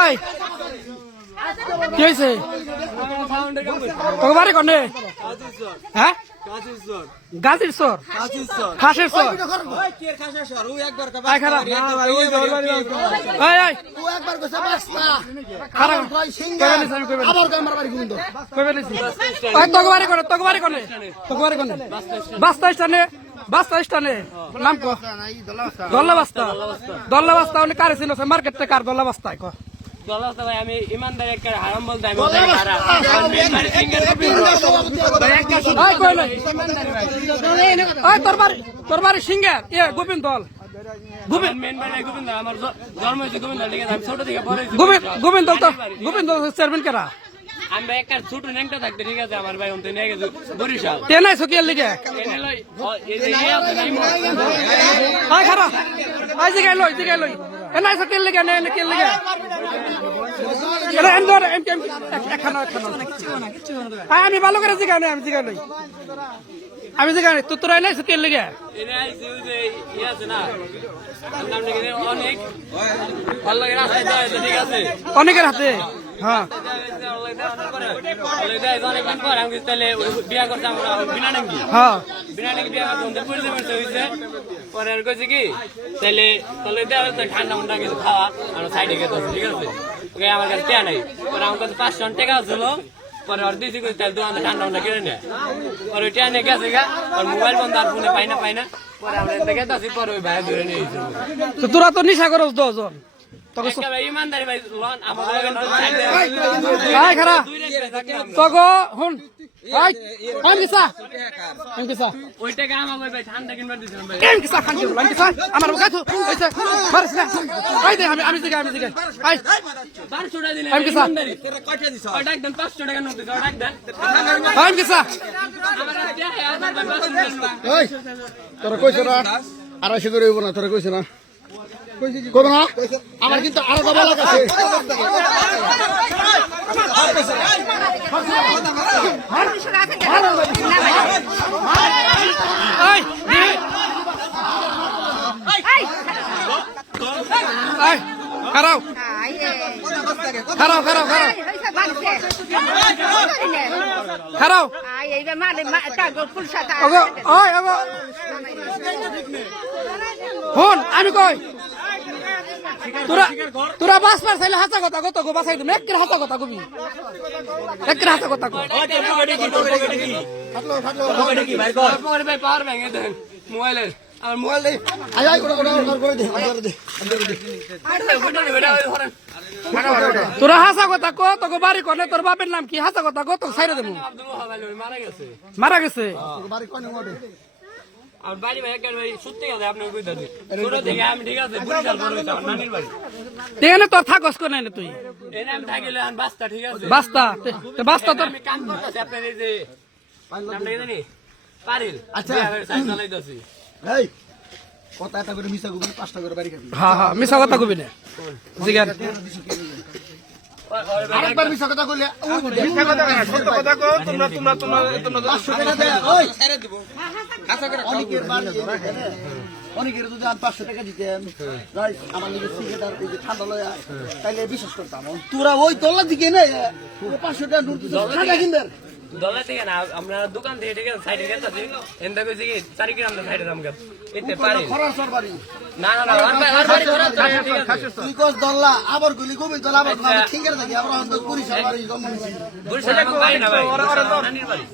ওই কি হয়েছে তোর বাড়ি কোনে? হ্যাঁ গাজীর চর খাসের চর বাস্তা স্টানে নাম কো দল্লা বাস্তা উনি কারে ছিল মার্কেটে কার দল্লা বাস্তায় ক ভাই আমি ইমানদার একটা হারাম বলতে তোর বাড়ি সিঙ্গার গোবিন্দ দল আমার জন্ম হয়েছে গোবিন্দ আমি ছোট থেকে গোবিন্দ দল চেয়ারম্যান কেরা আমরা একটা ছোট ন্যাংটা থাকতে ঠিক আছে আমার ভাই অন্তে নিয়ে গেছে বরিশাল তেনাই সকিয়ার লিগে খারাপ জিগাই লই এনাই সকিয়ার লিগে নে কের লিগে আমি ভালো করে জিগাই নাই আমি জিগাই নাই তোর নাই সকিয়ার লিগে অনেকের হাতে হ্যাঁ বিয়া করছে আমরা বিনা নাকি বিয়া করতে হয়েছে পরে আর কইছে কি তাহলে ঠান্ডা মুন্ডা কিছু খাওয়া আমরা সাইডে গেছে ঠিক আছে আমার কাছে টেয়া নাই পরে আমার কাছে 500 টাকা ছিল পরে আর দিয়েছি তাহলে দোকানে ঠান্ডা মুন্ডা কিনে নেয় পরে টেয়া নিয়ে গেছে গা আর মোবাইল বন্ধ আর ফোনে পাই না পরে আমরা গেছি পরে ওই ভাই ধরে নিয়ে তো তোরা তো নিশা করস 10 জন ইমানদারি ভাই খারাপ তগো হুন ওই টাকা আমার ভাই ঠান্ডা কিনবার দিছিলাম ভাই আমার আমি জিগাই 500 টাকা দিলে আমি কিসা ডাক দেন 500 টাকা নোট দিছো ডাক দেন আমি কিসা তোরা কইছ না 250 করে হইব না তোরা কইছ না কইব না আমার কিন্তু আরো দাবা লাগাছে হন আমি কই তোরা বাসপার চাইলে হাসা কথা কত গো বাসাই তুমি একের হাসা কথা কবি একের হাসা কথা কো ভাই পাওয়ার ব্যাংক দেন মোবাইলের আর মোবাইল দেই আই করে দে তোরা হাসা কথা কো তোকে বাড়ি কোনে তোর বাপের নাম কি হাসা কথা কো তোকে ছাইরে দেবো মারা গেছে বাড়ি কোনে ওঠে আর বাড়ি ভাই একবার ভাই সত্যি কথা আপনি কই দাদি ছোট থেকে আমি ঠিক আছে বরিশাল বড় হইছে আমার নানির বাড়ি তেনে তোর থাকস কোনে না তুই এনে আমি থাকিলে আর বাস্তা ঠিক আছে বাস্তা তোর আমি কাম করতেছি আপনার এই যে নামটা কি জানি পারিল আচ্ছা সাইকেল চালাইতাছি এই কত টাকা করে মিছা গুবি 5 টাকা করে বাড়ি খাবি হ্যাঁ মিছা কথা কবি না জিগান আরেকবার মিছা কথা কইলে মিছা কথা না সত্য কথা কো তোমরা 500 টাকা দে ওই ছেড়ে দিব আশা করে অনেকের বাড়ি অনেকের যদি 500 টাকা দিতেন রাইট আমার নিজে সিগারেট আর এই যে ঠান্ডা লয়া তাইলে বিশ্বাস করতাম তোরা ওই তল্লা দিকে না 500 টাকা নোট দিছ ঠান্ডা কিনবেন দলা থেকে না আমরা দোকান থেকে ঠিক আছে সাইডে গেছি এন্ড কইছি কি 4 গ্রাম দা সাইডে দাম গেল এতে পারি খরচ সরবারি না আর বাড়ি খরচ আছে তুই কস দল্লা আবার গুলি গোবি দল্লা আবার ঠিক আছে আমরা পুরি সরবারি গম বরিশাল পাই না ভাই নানির বাড়ি